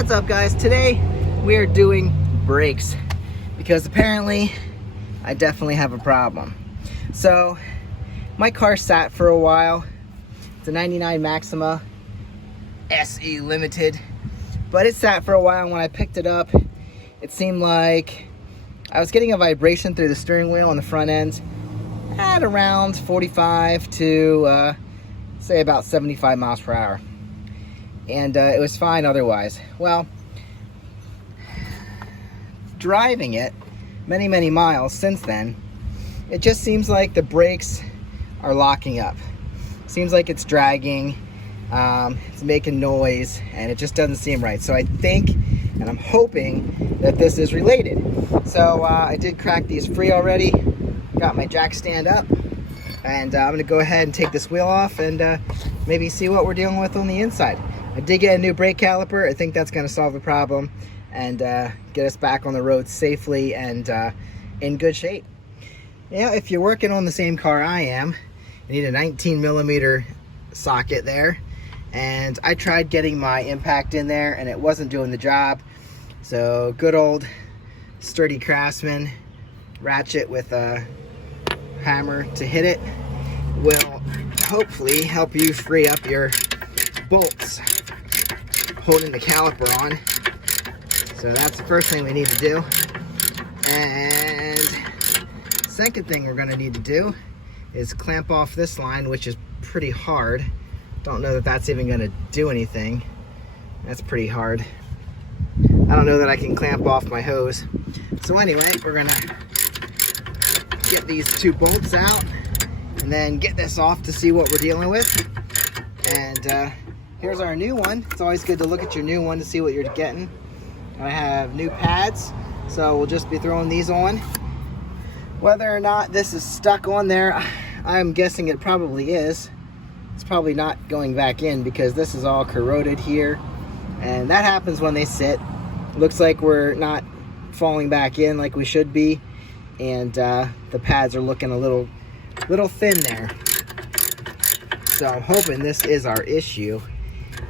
What's up, guys? Today we are doing brakes because apparently I definitely have a problem. So my car sat for a while. It's a 99 Maxima SE Limited, but it sat for a while. When I picked it up, it seemed like I was getting a vibration through the steering wheel on the front end at around 45 to say about 75 miles per hour. And it was fine otherwise. Well, driving it many miles since then, it just seems like the brakes are locking up. Seems like it's dragging, it's making noise, and it just doesn't seem right. So I think, and I'm hoping, that this is related. So I did crack these free already, got my jack stand up, and I'm gonna go ahead and take this wheel off and maybe see what we're dealing with on the inside. I did get a new brake caliper. I think that's going to solve the problem and get us back on the road safely and in good shape. Yeah, if you're working on the same car I am, you need a 19mm socket there. And I tried getting my impact in there and it wasn't doing the job. So good old sturdy Craftsman ratchet with a hammer to hit it will hopefully help you free up your bolts holding the caliper on. So that's the first thing we need to do. And second thing we're going to need to do is clamp off this line, which is pretty hard. Don't know that that's even going to do anything. That's pretty hard. I don't know that I can clamp off my hose. So anyway, we're going to get these two bolts out and then get this off to see what we're dealing with. And here's our new one. It's always good to look at your new one to see what you're getting. I have new pads, so we'll just be throwing these on. Whether or not this is stuck on there, I'm guessing it probably is. It's probably not going back in because this is all corroded here, and that happens when they sit. Looks like we're not falling back in like we should be, and the pads are looking a little thin there. So I'm hoping this is our issue,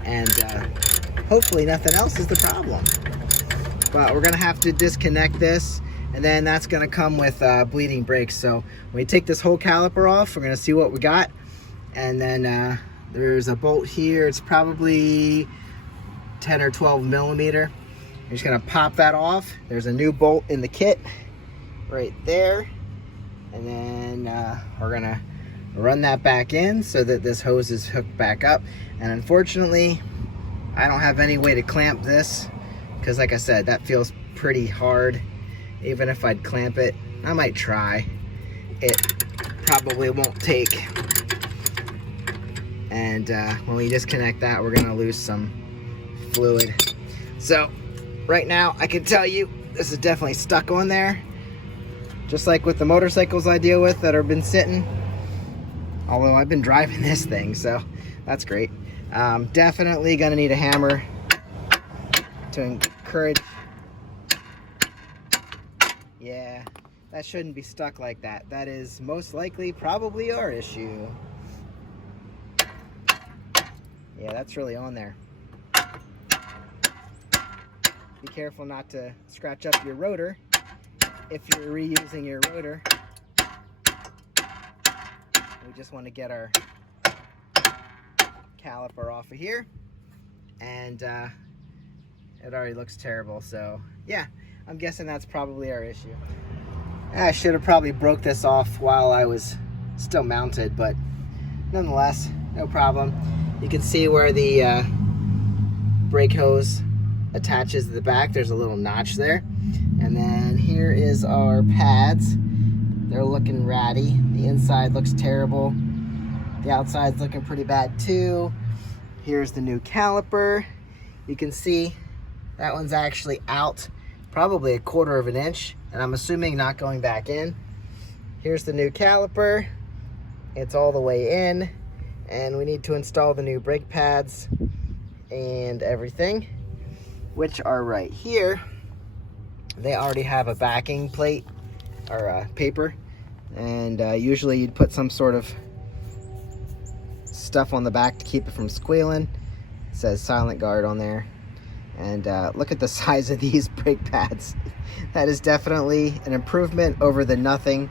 and hopefully nothing else is the problem. But we're gonna have to disconnect this, and then that's gonna come with bleeding brakes. So when we take this whole caliper off, we're gonna see what we got. And then there's a bolt here. It's probably 10 or 12mm. You're just gonna pop that off. There's a new bolt in the kit right there. And then we're gonna run that back in so that this hose is hooked back up. And unfortunately, I don't have any way to clamp this because, like I said, that feels pretty hard. Even if I'd clamp it, I might try. It probably won't take. And when we disconnect that, we're gonna lose some fluid. So right now, I can tell you this is definitely stuck on there. Just like with the motorcycles I deal with that have been sitting. Although I've been driving this thing, so that's great. Definitely gonna need a hammer to encourage. Yeah, that shouldn't be stuck like that. That is most likely probably our issue. Yeah, that's really on there. Be careful not to scratch up your rotor if you're reusing your rotor. We just want to get our caliper off of here, and it already looks terrible. So yeah, I'm guessing that's probably our issue. I should have probably broke this off while I was still mounted, but nonetheless, no problem. You can see where the brake hose attaches to the back. There's a little notch there. And then here is our pads. They're looking ratty. The inside looks terrible. The outside's looking pretty bad too. Here's the new caliper. You can see that one's actually out probably 1/4 of an inch, and I'm assuming not going back in. Here's the new caliper. It's all the way in, and we need to install the new brake pads and everything, which are right here. They already have a backing plate or paper, and usually you'd put some sort of stuff on the back to keep it from squealing. It says silent guard on there, And look at the size of these brake pads. That is definitely an improvement over the nothing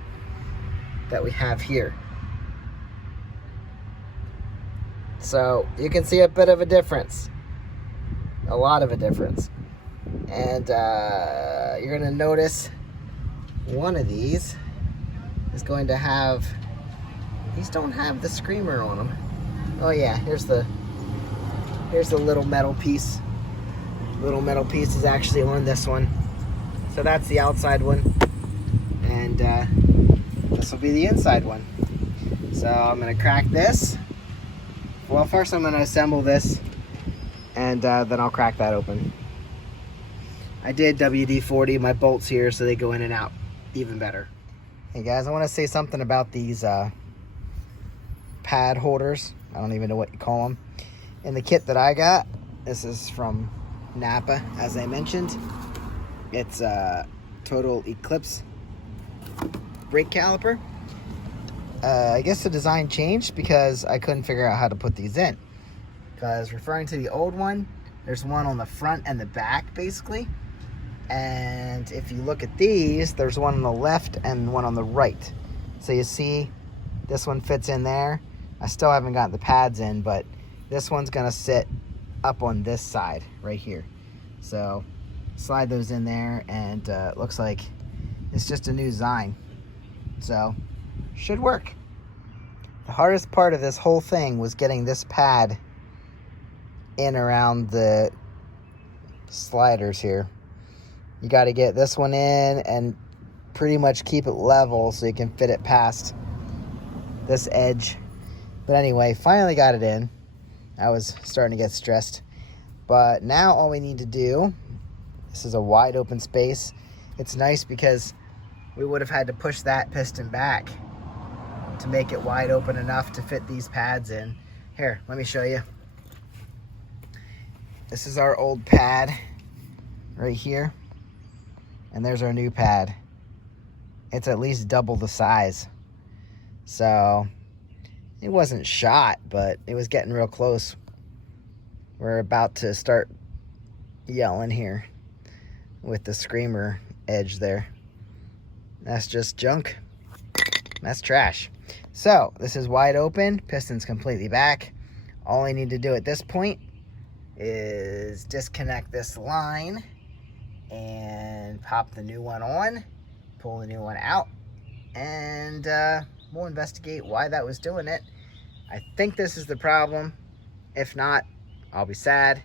that we have here. So you can see a bit of a difference, a lot of a difference. And you're gonna notice one of these is going to have, these don't have the screamer on them. Oh yeah, here's the little metal piece. Little metal piece is actually on this one. So that's the outside one. And this will be the inside one. So I'm gonna crack this. Well, first I'm gonna assemble this, and then I'll crack that open. I did WD-40 my bolts here so they go in and out even better. Hey guys, I want to say something about these pad holders. I don't even know what you call them. In the kit that I got, this is from Napa, as I mentioned. It's a Total Eclipse brake caliper. I guess the design changed because I couldn't figure out how to put these in. Because referring to the old one, there's one on the front and the back, basically. And if you look at these, there's one on the left and one on the right. So you see, this one fits in there. I still haven't gotten the pads in, but this one's gonna sit up on this side right here. So slide those in there, and it looks like it's just a new design. So should work. The hardest part of this whole thing was getting this pad in around the sliders here. You got to get this one in and pretty much keep it level so you can fit it past this edge. But anyway, finally got it in. I was starting to get stressed. But now all we need to do, this is a wide open space. It's nice because we would have had to push that piston back to make it wide open enough to fit these pads in. Here, let me show you. This is our old pad right here. And there's our new pad. It's at least double the size. So it wasn't shot, but it was getting real close. We're about to start yelling here with the screamer edge there. That's just junk. That's trash. So this is wide open, piston's completely back. All I need to do at this point is disconnect this line and pop the new one on, pull the new one out, and we'll investigate why that was doing it. I think this is the problem. If not, I'll be sad.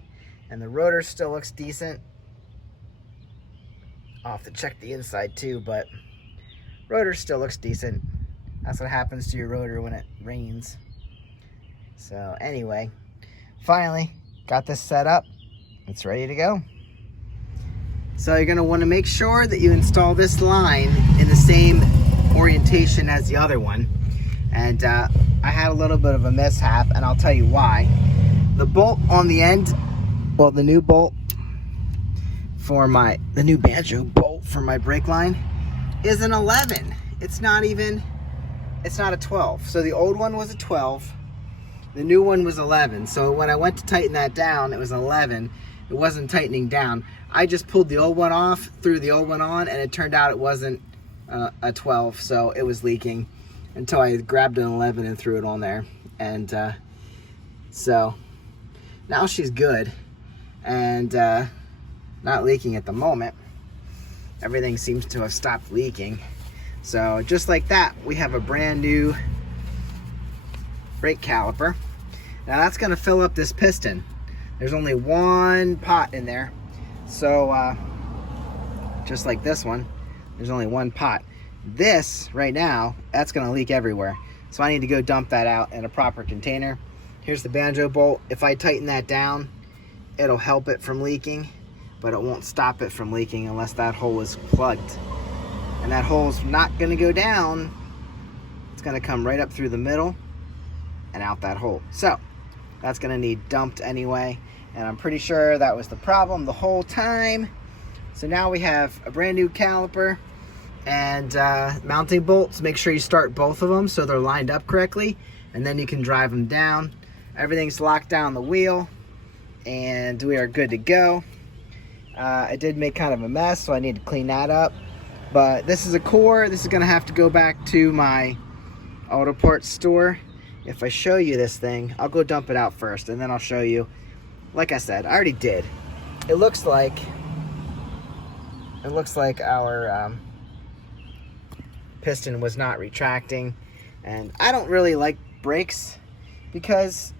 And the rotor still looks decent. I'll have to check the inside too, but rotor still looks decent. That's what happens to your rotor when it rains. So anyway, finally got this set up. It's ready to go. So you're going to want to make sure that you install this line in the same orientation as the other one. And I had a little bit of a mishap, and I'll tell you why. The bolt on the end, well, the new bolt for the new banjo bolt for my brake line is an 11. It's not a 12. So the old one was a 12. The new one was 11. So when I went to tighten that down, it was 11. It wasn't tightening down. I just pulled the old one off, threw the old one on, and it turned out it wasn't a 12, so it was leaking until I grabbed an 11 and threw it on there. And so now she's good and not leaking at the moment. Everything seems to have stopped leaking. So just like that, we have a brand new brake caliper. Now that's going to fill up this piston. There's only one pot in there. So just like this one, there's only one pot. This right now, that's going to leak everywhere. So I need to go dump that out in a proper container. Here's the banjo bolt. If I tighten that down, it'll help it from leaking, but it won't stop it from leaking unless that hole is plugged. And that hole's not going to go down. It's going to come right up through the middle and out that hole. So that's going to need dumped anyway. And I'm pretty sure that was the problem the whole time. So now we have a brand new caliper and mounting bolts. Make sure you start both of them so they're lined up correctly, and then you can drive them down. Everything's locked down the wheel, and we are good to go. I did make kind of a mess, so I need to clean that up. But this is a core. This is gonna have to go back to my auto parts store. If I show you this thing, I'll go dump it out first, and then I'll show you. Like I said, I already did. It looks like our piston was not retracting, and I don't really like brakes because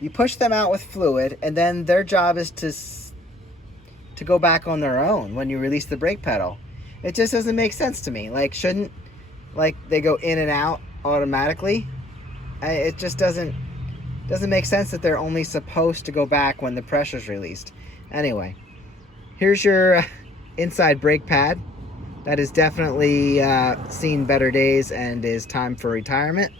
you push them out with fluid, and then their job is to go back on their own when you release the brake pedal. It just doesn't make sense to me. Like, shouldn't they go in and out automatically? It just doesn't make sense that they're only supposed to go back when the pressure's released. Anyway, here's your inside brake pad. That has definitely seen better days and is time for retirement.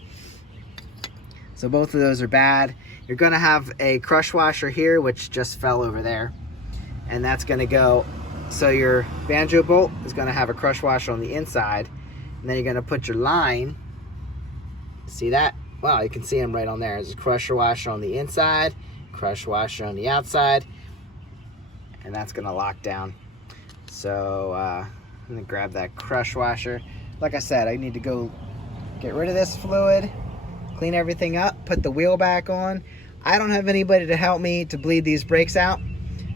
So both of those are bad. You're gonna have a crush washer here, which just fell over there. And that's gonna go, so your banjo bolt is gonna have a crush washer on the inside. And then you're gonna put your line, see that? Wow, you can see them right on there. There's a crusher washer on the inside, crush washer on the outside, and that's gonna lock down. So I'm gonna grab that crush washer. Like I said, I need to go get rid of this fluid, clean everything up, put the wheel back on. I don't have anybody to help me to bleed these brakes out.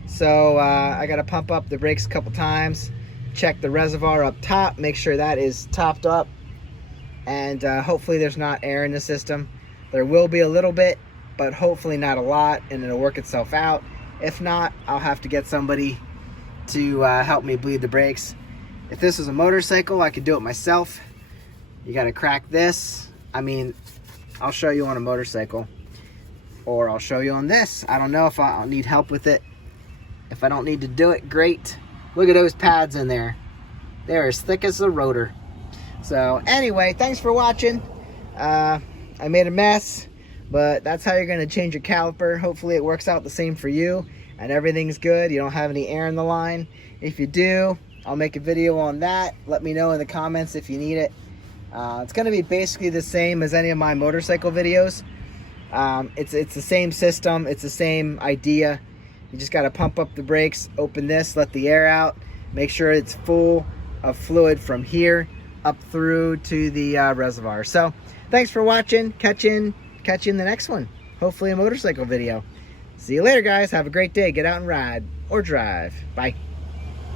So I gotta pump up the brakes a couple times, check the reservoir up top, make sure that is topped up, and hopefully there's not air in the system. There will be a little bit, but hopefully not a lot, and it'll work itself out. If not, I'll have to get somebody to help me bleed the brakes. If this was a motorcycle, I could do it myself. You gotta crack this. I mean, I'll show you on a motorcycle, or I'll show you on this. I don't know if I'll need help with it. If I don't need to do it, great. Look at those pads in there. They're as thick as the rotor. So anyway, thanks for watching. I made a mess, but that's how you're gonna change your caliper. Hopefully it works out the same for you and everything's good. You don't have any air in the line. If you do, I'll make a video on that. Let me know in the comments if you need it. It's gonna be basically the same as any of my motorcycle videos. It's the same system, it's the same idea. You just gotta pump up the brakes, open this, let the air out, make sure it's full of fluid from here up through to the reservoir. So thanks for watching. Catch you in the next one. Hopefully a motorcycle video. See you later, guys. Have a great day. Get out and ride or drive. Bye.